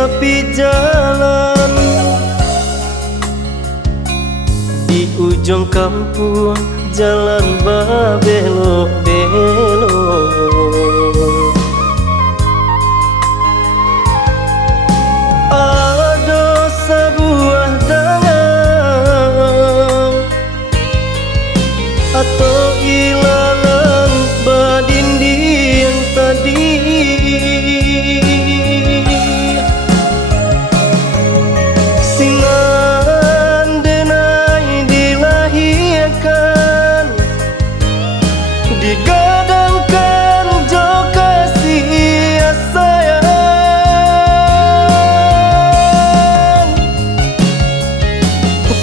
tepi jalan, di ujung kampung jalan babelok-belok. Ada sebuah danau atau ilalang badinding tadi, sinan denai dilahirkan, digadangkan jo kasih sayang.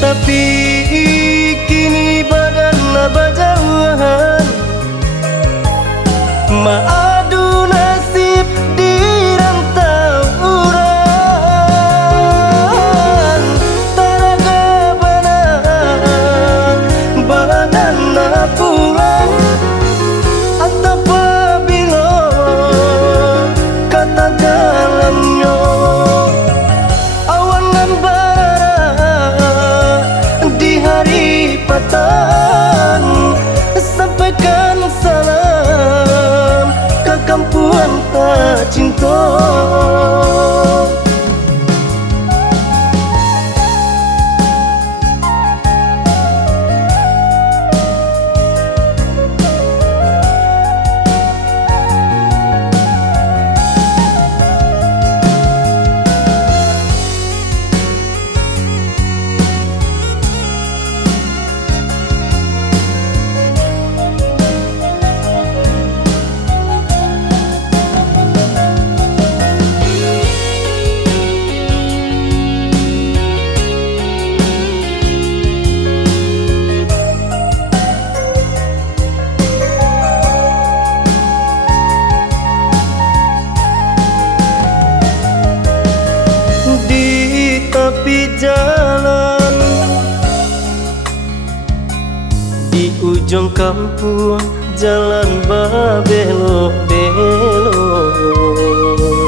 Tapi kini badan berjauhan, mengadu nasib di rantau urang. Taraga badan badan pulang, atau apabila kata jalannya awan ngambara di hari petang. Sampaikan salam ke kampungan tak cinta. Tepi jalan, di ujung kampung jalan babelok-belok.